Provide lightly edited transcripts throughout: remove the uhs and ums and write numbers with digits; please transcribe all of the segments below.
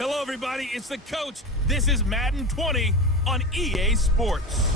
Hello, everybody. It's the coach. This is Madden 20 on EA Sports.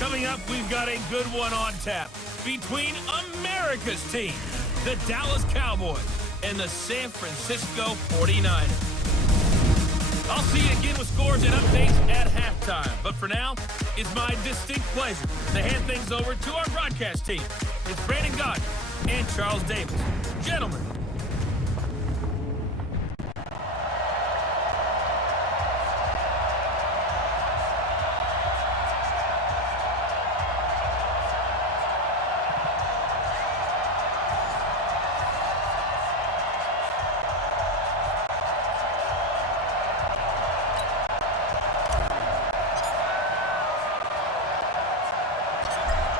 Coming up, we've got a good one on tap between America's team, the Dallas Cowboys, and the San Francisco 49ers. I'll see you again with scores and updates at halftime. But for now, it's my distinct pleasure to hand things over to our broadcast team. It's Brandon Godden and Charles Davis. Gentlemen.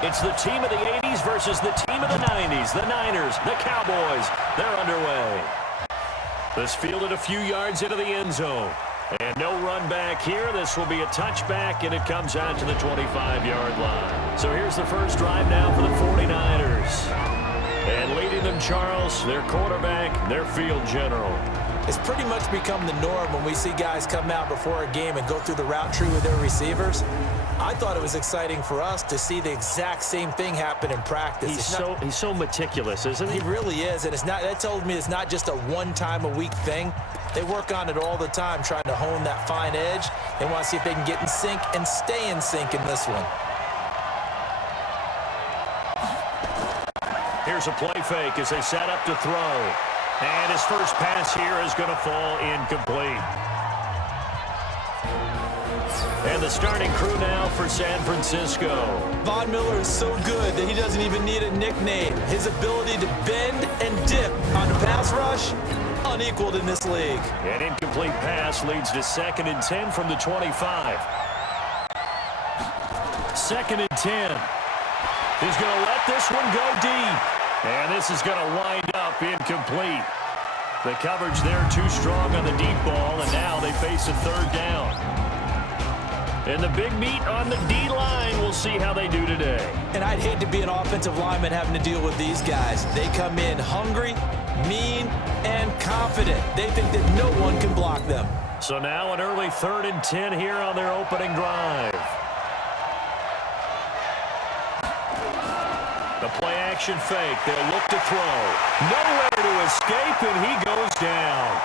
It's the team of the 80s versus the team of the 90s. The Niners, the Cowboys, they're underway. This fielded a few yards into the end zone. And no run back here. This will be a touchback, and it comes out to the 25-yard line. So here's the first drive now for the 49ers. And leading them, Charles, their quarterback, their field general. It's pretty much become the norm when we see guys come out before a game and go through the route tree with their receivers. I thought it was exciting for us to see the exact same thing happen in practice. He's so meticulous, isn't he? He really is, and that told me it's not just a one-time-a-week thing. They work on it all the time, trying to hone that fine edge. They want to see if they can get in sync and stay in sync in this one. Here's a play fake as they set up to throw. And his first pass here is going to fall incomplete. And the starting crew now for San Francisco. Von Miller is so good that he doesn't even need a nickname. His ability to bend and dip on the pass rush, unequaled in this league. An incomplete pass leads to 2nd and 10 from the 25. 2nd and 10. He's going to let this one go deep. And this is going to wind up incomplete. The coverage there too strong on the deep ball, and now they face a 3rd down. And the big meat on the D-line, we'll see how they do today. And I'd hate to be an offensive lineman having to deal with these guys. They come in hungry, mean, and confident. They think that no one can block them. So now an early 3rd and 10 here on their opening drive. The play-action fake. They'll look to throw. Nowhere to escape, and he goes down.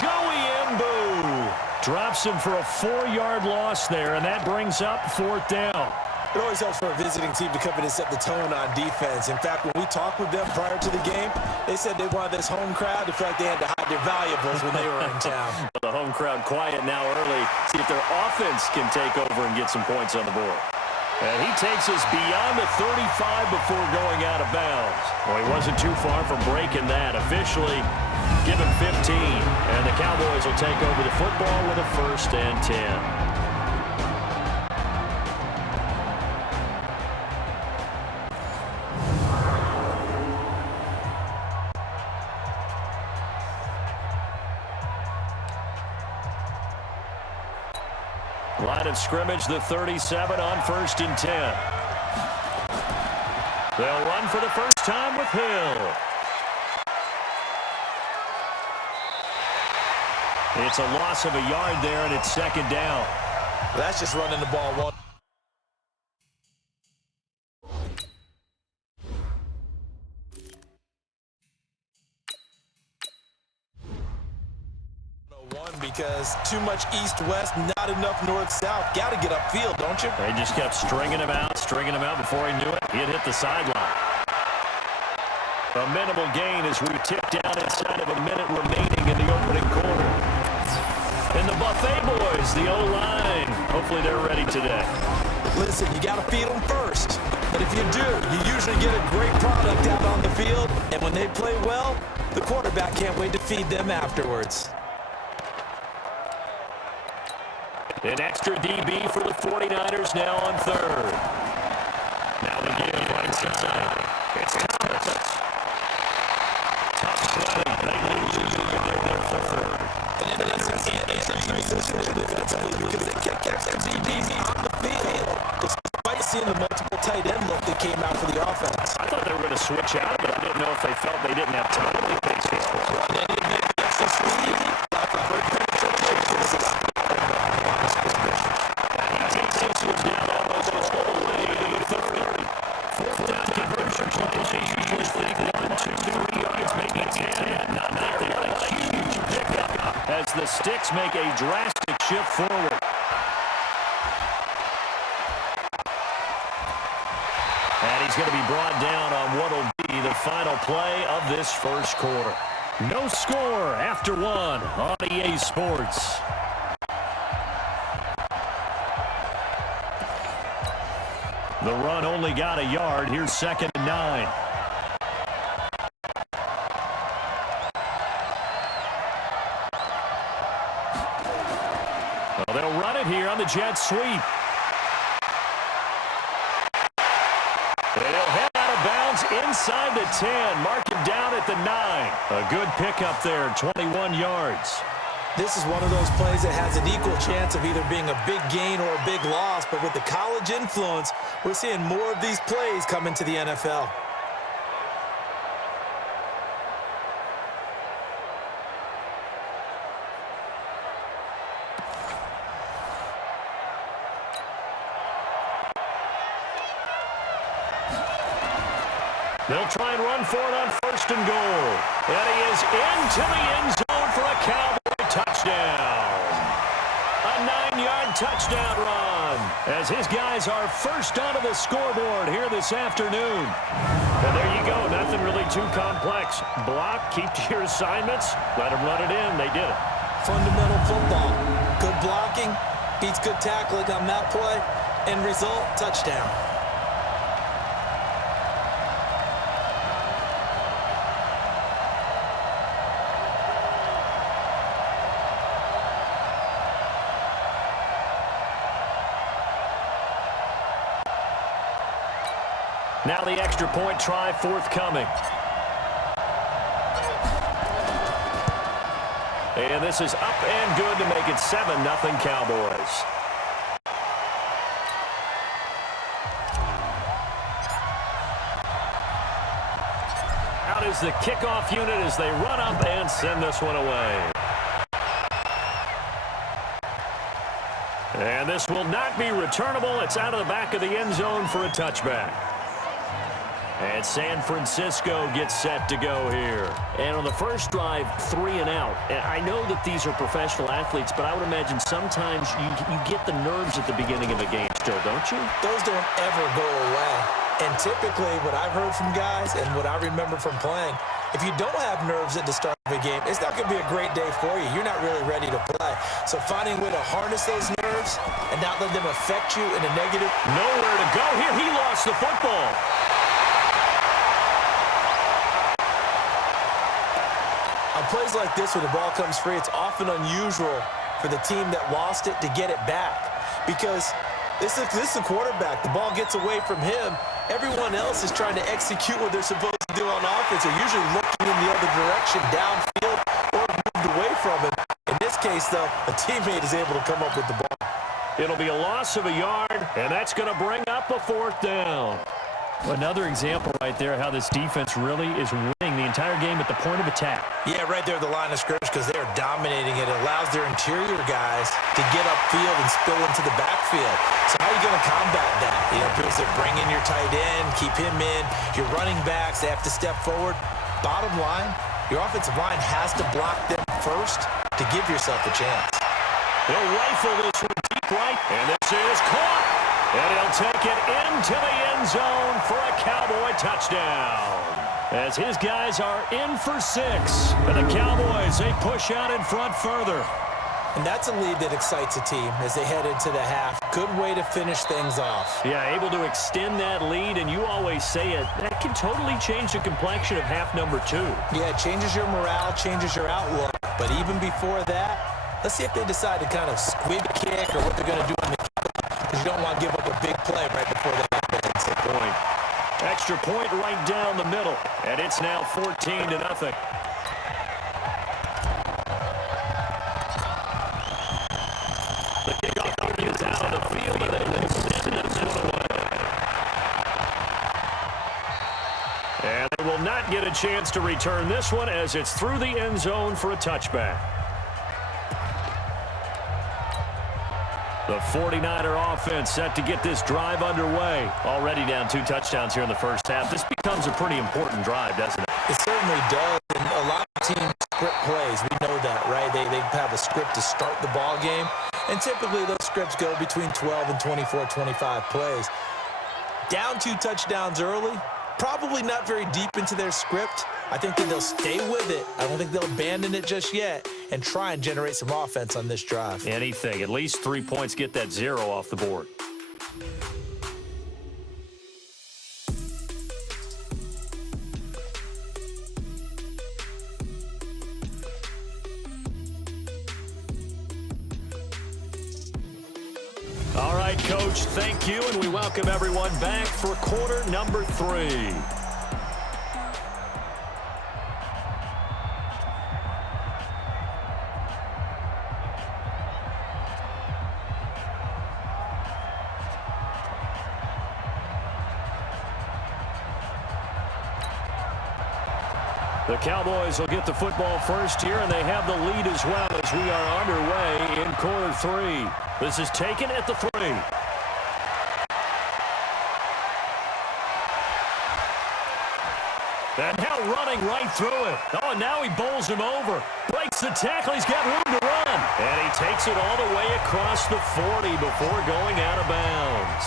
Joey Mbu drops him for a 4-yard loss there, and that brings up 4th down. It always helps for a visiting team to come in and set the tone on defense. In fact, when we talked with them prior to the game, they said they wanted this home crowd to feel like they had to hide their valuables when they were in town. The home crowd quiet now early. See if their offense can take over and get some points on the board. And he takes us beyond the 35 before going out of bounds. Well, he wasn't too far from breaking that. Officially given 15. And the Cowboys will take over the football with a 1st and 10. Line of scrimmage, the 37 on 1st and 10. They'll run for the first time with Hill. It's a loss of a yard there, and it's 2nd down. That's just running the ball one. Because too much east-west, not enough north-south. Got to get upfield, don't you? They just kept stringing him out before he knew it. He'd hit the sideline. A minimal gain as we tick down inside of a minute remaining in the opening quarter. And the Buffet boys, the O-line, hopefully they're ready today. Listen, you got to feed them first. But if you do, you usually get a great product out on the field. And when they play well, the quarterback can't wait to feed them afterwards. An extra DB for the 49ers now on 3rd. Now the give right side. It's Thomas. Tough running. They lose it there for 3rd. And in essence, because they can't catch their DBs on the field. Despite seeing the multiple tight end look that came out for the offense. I thought they were going to switch out, but I didn't know if they felt they didn't have time. I think they the sticks make a drastic shift forward. And he's going to be brought down on what will be the final play of this first quarter. No score after one on EA Sports. The run only got a yard. Here's 2nd and 9. Well, they'll run it here on the jet sweep. They'll head out of bounds inside the 10. Mark him down at the 9. A good pickup there, 21 yards. This is one of those plays that has an equal chance of either being a big gain or a big loss, but with the college influence, we're seeing more of these plays come into the NFL. They'll try and run for it on 1st and goal. And he is into the end zone for a Cowboy touchdown. A 9-yard touchdown run as his guys are first onto the scoreboard here this afternoon. And there you go. Nothing really too complex. Block, keep to your assignments, let them run it in. They did it. Fundamental football. Good blocking beats good tackling on that play. End result, touchdown. Now the extra point try forthcoming. And this is up and good to make it 7-0 Cowboys. Out is the kickoff unit as they run up and send this one away. And this will not be returnable. It's out of the back of the end zone for a touchback. And San Francisco gets set to go here. And on the first drive, 3 and out. And I know that these are professional athletes, but I would imagine sometimes you get the nerves at the beginning of a game still, don't you? Those don't ever go away. And typically what I've heard from guys and what I remember from playing, if you don't have nerves at the start of a game, it's not going to be a great day for you. You're not really ready to play. So finding a way to harness those nerves and not let them affect you in a negative. Nowhere to go here. He lost the football. On plays like this where the ball comes free, it's often unusual for the team that lost it to get it back because this is the quarterback. The ball gets away from him. Everyone else is trying to execute what they're supposed to do on offense. They're usually looking in the other direction, downfield, or moved away from him. In this case, though, a teammate is able to come up with the ball. It'll be a loss of a yard, and that's going to bring up a 4th down. Another example right there how this defense really is winning the entire game at the point of attack. Yeah, right there at the line of scrimmage because they're dominating it. It allows their interior guys to get upfield and spill into the backfield. So how are you going to combat that? You know, people say bring in your tight end, keep him in. Your running backs, they have to step forward. Bottom line, your offensive line has to block them first to give yourself a chance. They'll rifle this one deep right, and this is caught. And he'll take it into the end zone for a Cowboy touchdown. As his guys are in for 6. And the Cowboys, they push out in front further. And that's a lead that excites a team as they head into the half. Good way to finish things off. Yeah, able to extend that lead, and you always say it, that can totally change the complexion of half number 2. Yeah, it changes your morale, changes your outlook. But even before that, let's see if they decide to kind of squib a kick or what they're going to do on the kick. Because you don't want to give up a big play right before that happens. Point. Extra point right down the middle. And it's now 14-0. The kickoff is out of the field, and they will send this one away. And they will not get a chance to return this one as it's through the end zone for a touchback. The 49er offense set to get this drive underway. Already down 2 touchdowns here in the first half. This becomes a pretty important drive, doesn't it? It certainly does. And a lot of teams script plays. We know that, right? They have have a script to start the ball game, and typically those scripts go between 12 and 24, 25 plays. Down 2 touchdowns early, probably not very deep into their script. I think that they'll stay with it. I don't think they'll abandon it just yet and try and generate some offense on this drive. Anything. At least 3 points, get that 0 off the board. All right, Coach, thank you, and we welcome everyone back for quarter number 3. The Cowboys will get the football first here, and they have the lead as well as we are underway in quarter 3. This is taken at the 3. And now running right through it. Oh, and now he bowls him over. Breaks the tackle. He's got room to run. And he takes it all the way across the 40 before going out of bounds.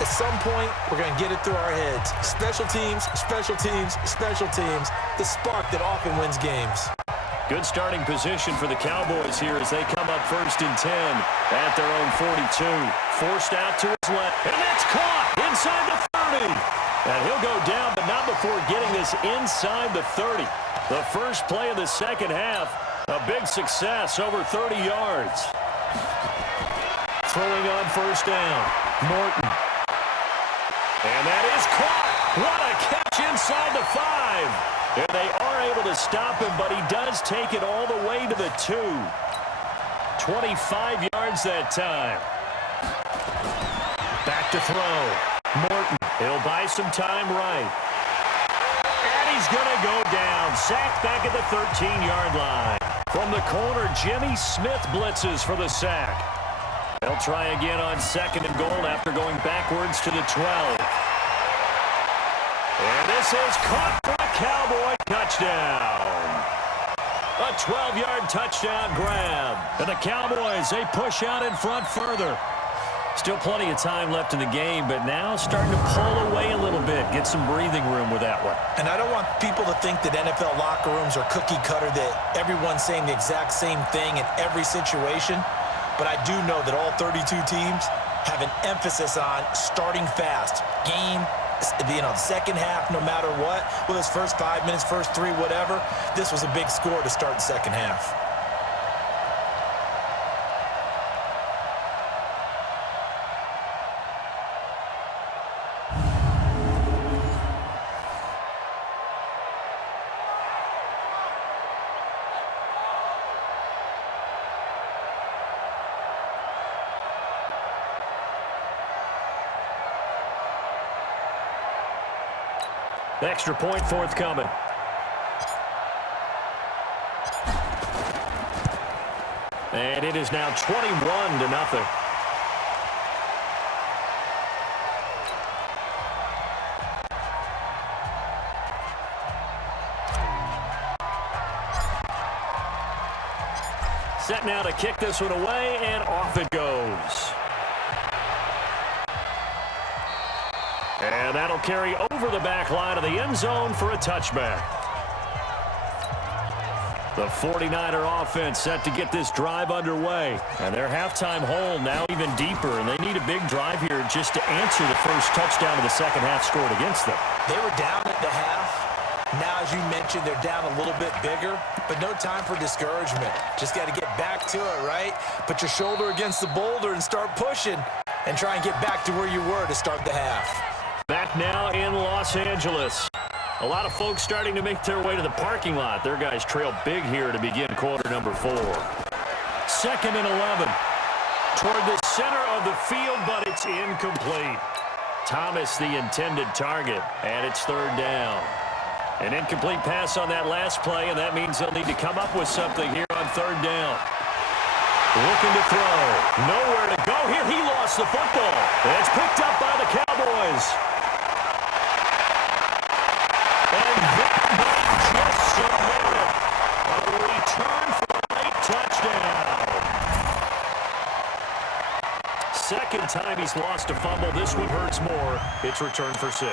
At some point, we're going to get it through our heads. Special teams, special teams, special teams. The spark that often wins games. Good starting position for the Cowboys here as they come up 1st and 10 at their own 42. Forced out to his left. And that's caught inside the 30. And he'll go down, but not before getting this inside the 30. The first play of the second half, a big success, over 30 yards. Throwing on 1st down, Morton. And that is caught. What a catch inside the 5. And they are able to stop him, but he does take it all the way to the 2. 25 yards that time. Back to throw. Morton. He'll buy some time right. And he's going to go down. Sacked back at the 13-yard line. From the corner, Jimmy Smith blitzes for the sack. They'll try again on 2nd and goal after going backwards to the 12. And this is caught for a Cowboy touchdown. A 12-yard touchdown grab. And the Cowboys, they push out in front further. Still plenty of time left in the game, but now starting to pull away a little bit. Get some breathing room with that one. And I don't want people to think that NFL locker rooms are cookie cutter, that everyone's saying the exact same thing in every situation. But I do know that all 32 teams have an emphasis on starting fast. Game, the second half, no matter what, whether it's first 5 minutes, first 3, whatever, this was a big score to start the second half. Extra point forthcoming. And it is now 21-0. Set now to kick this one away, and off it goes. And that'll carry over the back line of the end zone for a touchback. The 49er offense set to get this drive underway. And their halftime hole now even deeper, and they need a big drive here just to answer the first touchdown of the second half scored against them. They were down at the half. Now, as you mentioned, they're down a little bit bigger, but no time for discouragement. Just got to get back to it, right? Put your shoulder against the boulder and start pushing and try and get back to where you were to start the half. Back now in Los Angeles. A lot of folks starting to make their way to the parking lot. Their guys trail big here to begin quarter number 4. 2nd and 11. Toward the center of the field, but it's incomplete. Thomas the intended target, and it's 3rd down. An incomplete pass on that last play, and that means they'll need to come up with something here on 3rd down. Looking to throw. Nowhere to go here. He lost the football. And it's picked up by the Cowboys. And that ball just submitted. A return for a late touchdown. time he's lost a fumble, this one hurts more. It's returned for 6.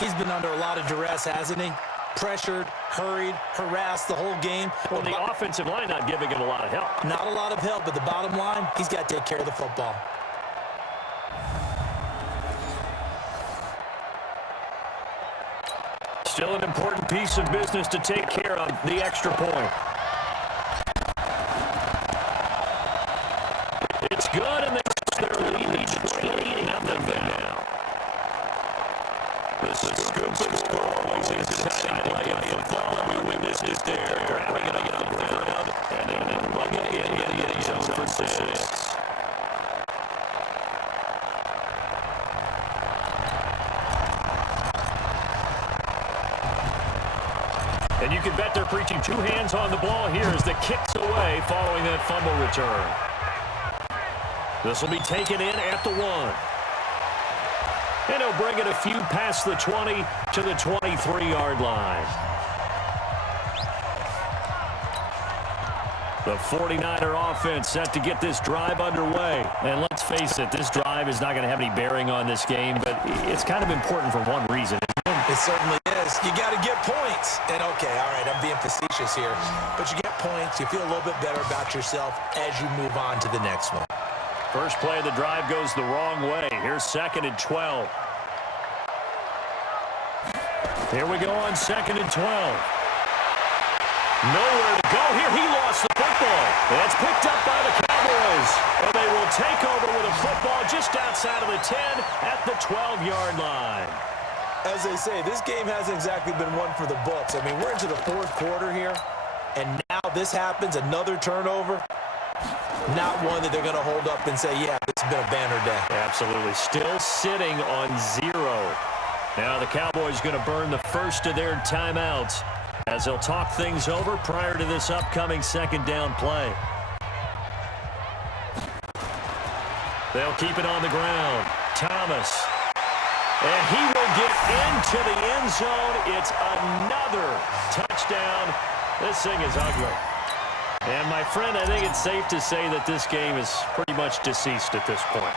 He's been under a lot of duress, hasn't he? Pressured, hurried, harassed the whole game. Well, the offensive line not giving him a lot of help. Not a lot of help, but the bottom line, he's got to take care of the football. Still an important piece of business to take care of, the extra point. It's good, and they're leading up to them now. This is good score. Always exciting play of football. Every witness is there. Grabbing it up and then lugging it in the end zone for 6. And you can bet they're preaching 2 hands on the ball here as the kick's away following that fumble return. This will be taken in at the 1. And he'll bring it a few past the 20 to the 23-yard line. The 49er offense set to get this drive underway. And let's face it, this drive is not going to have any bearing on this game, but it's kind of important for one reason. It certainly is. You got to get points. And, okay, all right, I'm being facetious here. But you get points. You feel a little bit better about yourself as you move on to the next one. First play of the drive goes the wrong way. Here's 2nd and 12. Here we go on 2nd and 12. Nowhere to go here. He lost the football. That's picked up by the Cowboys. And they will take over with a football just outside of the 10 at the 12-yard line. As they say, this game hasn't exactly been one for the books. I mean, we're into the 4th quarter here, and now this happens, another turnover. Not one that they're going to hold up and say, yeah, this has been a banner day. Absolutely. Still sitting on 0. Now the Cowboys going to burn the first of their timeouts as they'll talk things over prior to this upcoming 2nd down play. They'll keep it on the ground. Thomas. And he will get into the end zone. It's another touchdown. This thing is ugly. And, my friend, I think it's safe to say that this game is pretty much deceased at this point.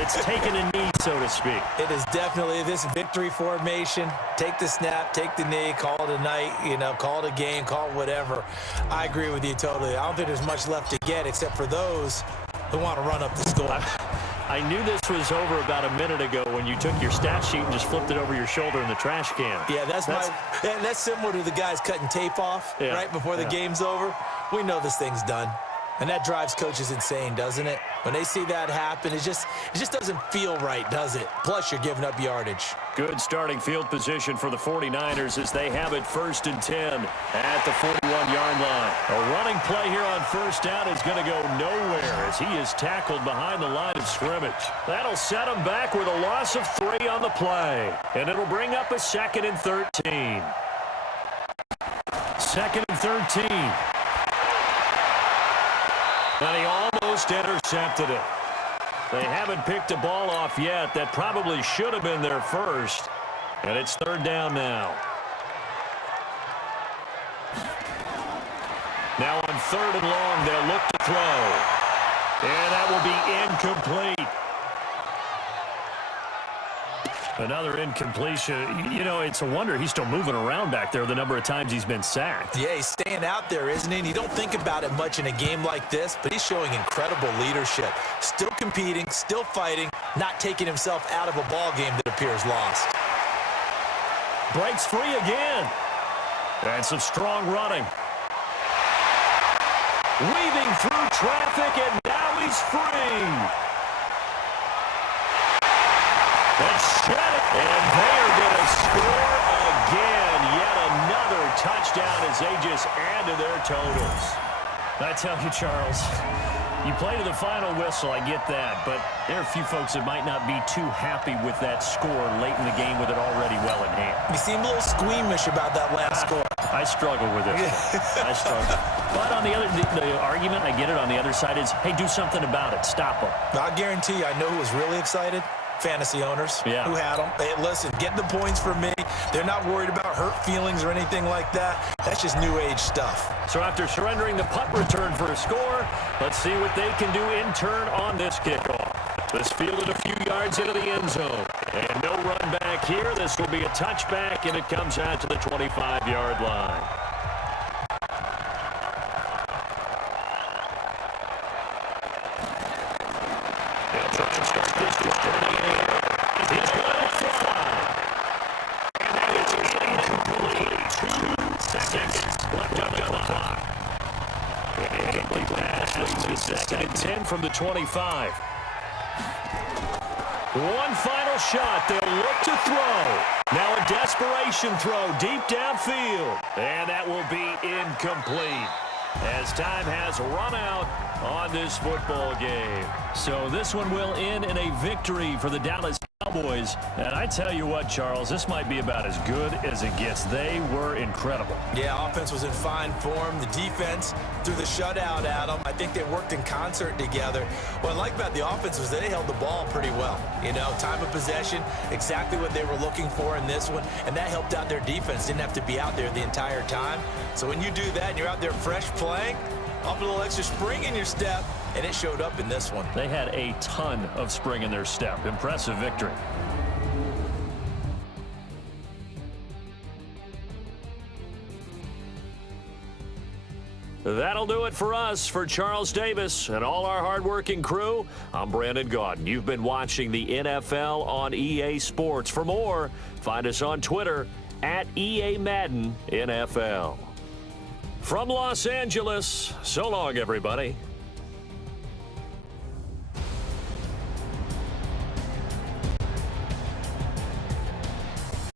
It's taken a knee, so to speak. It is definitely this victory formation. Take the snap, take the knee, call it a night, call it a game, call it whatever. I agree with you totally. I don't think there's much left to get except for those who want to run up the score. I knew this was over about a minute ago when you took your stat sheet and just flipped it over your shoulder in the trash can. Yeah, that's similar to the guys cutting tape off right before the game's over. We know this thing's done. And that drives coaches insane, doesn't it? When they see that happen, it just doesn't feel right, does it? Plus, you're giving up yardage. Good starting field position for the 49ers as they have it 1st and 10 at the 41-yard line. A running play here on 1st down is going to go nowhere as he is tackled behind the line of scrimmage. That'll set him back with a loss of 3 on the play. And it'll bring up a 2nd and 13. 2nd and 13. And he almost intercepted it. They haven't picked a ball off yet. That probably should have been their first. And it's 3rd down now. Now on 3rd and long, they'll look to throw. And that will be incomplete. Another incompletion. It's a wonder he's still moving around back there the number of times he's been sacked. Yeah, he's staying out there, isn't he? And you don't think about it much in a game like this, but he's showing incredible leadership. Still competing, still fighting, not taking himself out of a ball game that appears lost. Breaks free again. And some strong running. Weaving through traffic, and now he's free. And they are going to score again. Yet another touchdown as they just add to their totals. I tell you, Charles, you play to the final whistle, I get that, but there are a few folks that might not be too happy with that score late in the game with it already well in hand. You seem a little squeamish about that last score. I struggle with it. I struggle. But on the argument, I get it, on the other side is, hey, do something about it. Stop them. I guarantee you, I know who was really excited. Fantasy owners who had them. Hey, listen, get the points for me. They're not worried about hurt feelings or anything like that. That's just new age stuff. So after surrendering the punt return for a score, let's see what they can do in turn on this kickoff. This fielded a few yards into the end zone. And no run back here. This will be a touchback, and it comes out to the 25-yard line. They'll try and start this one in the air. He's going for 5. And that is incomplete. 2 seconds left on the clock. And incomplete pass leads to second and 10 from the 25. One final shot. They'll look to throw. Now a desperation throw deep downfield. And that will be incomplete as time has run out on this football game. So this one will end in a victory for the Dallas Cowboys. And I tell you what, Charles, this might be about as good as it gets. They were incredible. Yeah, offense was in fine form. The defense threw the shutout at them. I think they worked in concert together. What I like about the offense was they held the ball pretty well. You know, time of possession, exactly what they were looking for in this one, and that helped out their defense. Didn't have to be out there the entire time. So when you do that and you're out there fresh playing, off a little extra spring in your step, and it showed up in this one. They had a ton of spring in their step. Impressive victory. That'll do it for us. For Charles Davis and all our hardworking crew, I'm Brandon Gaudin. You've been watching the NFL on EA Sports. For more, find us on Twitter at EA Madden NFL. From Los Angeles, so long, everybody.